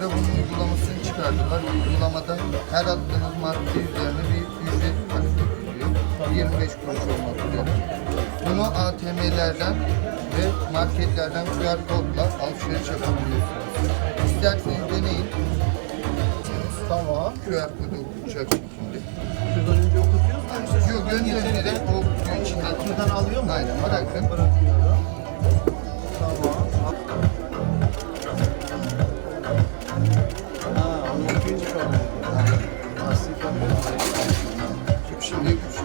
süre bunun uygulamasını çıkardılar. Uygulamada her attığınız madde üzerine bir ücret taksit ediliyor. 25 kuruş olmak üzere. Bunu ATM'lerden ve marketlerden QR kodla alışveriş yapabiliyorsunuz. İsterseniz deneyin. Tamam. QR kodu okutacak şekilde. Şuradan önce okutuyoruz mu? Yok göndererek o kutuyu içinden Şuradan alıyor mu? Aynen bırakın. Bırakıyorum.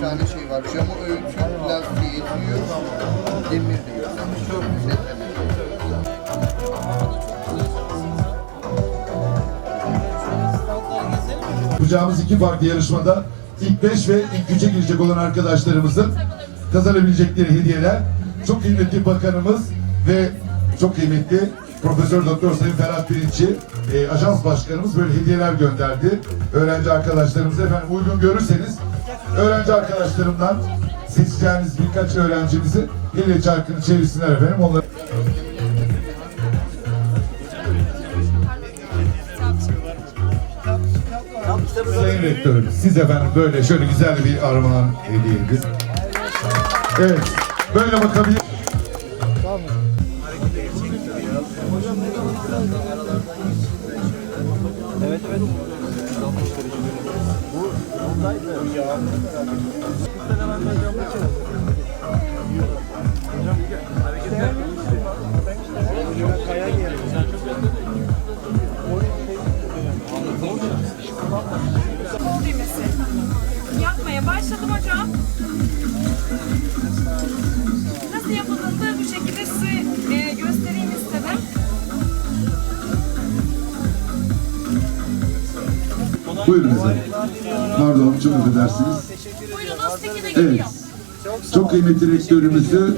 Tane şey var. Camı öğütü, plastiği yetiyor. Demir de. Çok güzel. Yapacağımız iki farklı yarışmada ilk 5 ve ilk 3'e girecek olan arkadaşlarımızın kazanabilecekleri hediyeler çok kıymetli bakanımız ve çok kıymetli Profesör Doktor Sayın Ferhat Pirinççi e, ajans başkanımız böyle hediyeler gönderdi. Öğrenci arkadaşlarımıza efendim uygun görürseniz öğrenci arkadaşlarımdan seçeceğiniz birkaç öğrencimizi hediye çarkını çevirsinler efendim. Onları Sayın Rektörüm, siz efendim böyle şöyle güzel bir armağan hediye edin. Evet, böyle bakabilir. Hareket etmeyin. Hocam kaya geliyor. Kol düğmesi. Yapmaya başladım hocam. Nasıl yapıldığını Buyurun efendim. Pardon, çok tekine Evet, geliyor. çok kıymetli rektörümüzü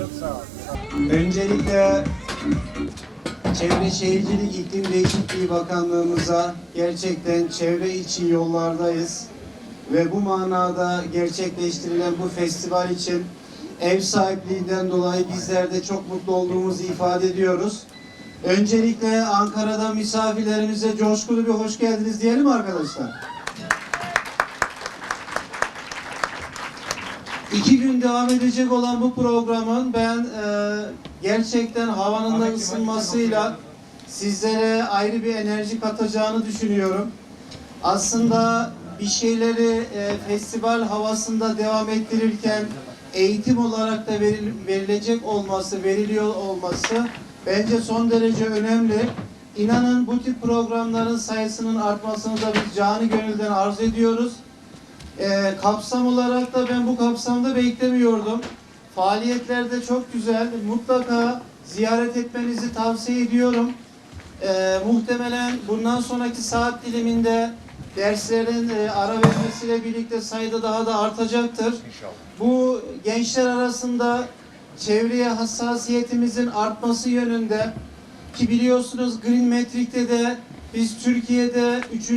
Öncelikle Çevre Şehircilik İklim Değişikliği Bakanlığımıza gerçekten çevre içi yollardayız. Ve bu manada gerçekleştirilen bu festival için ev sahipliğinden dolayı bizler de çok mutlu olduğumuzu ifade ediyoruz. Öncelikle Ankara'da misafirlerimize coşkulu bir hoş geldiniz diyelim arkadaşlar. İki gün devam edecek olan bu programın ben e, gerçekten havanın da ısınmasıyla sizlere ayrı bir enerji katacağını düşünüyorum. Aslında bir şeyleri e, festival havasında devam ettirirken eğitim olarak da veril- verilecek olması, veriliyor olması bence son derece önemli. İnanın bu tip programların sayısının artmasını da biz canı gönülden arzu ediyoruz. Ee, kapsam olarak da ben bu kapsamda beklemiyordum. Faaliyetler de çok güzel. Mutlaka ziyaret etmenizi tavsiye ediyorum. Ee, muhtemelen bundan sonraki saat diliminde derslerin e, ara vermesiyle birlikte sayıda daha da artacaktır. Bu gençler arasında çevreye hassasiyetimizin artması yönünde ki biliyorsunuz Green Metric'te de biz Türkiye'de 3.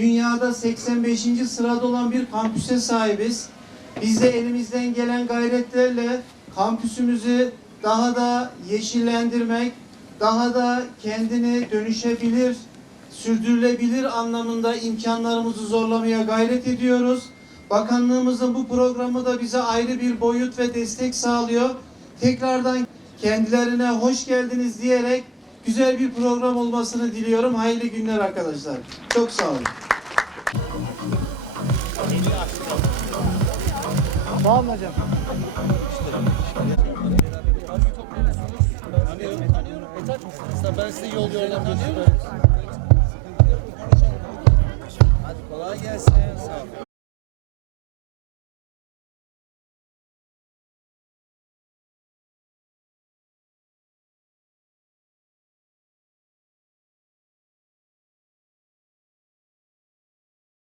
dünyada 85. sırada olan bir kampüse sahibiz. Biz de elimizden gelen gayretlerle kampüsümüzü daha da yeşillendirmek, daha da kendini dönüşebilir, sürdürülebilir anlamında imkanlarımızı zorlamaya gayret ediyoruz. Bakanlığımızın bu programı da bize ayrı bir boyut ve destek sağlıyor. Tekrardan kendilerine hoş geldiniz diyerek güzel bir program olmasını diliyorum. Hayırlı günler arkadaşlar. Çok sağ olun. Tamam hocam. Ben size yol yordam gösteriyorum. Hadi kolay gelsin. Sağ olun.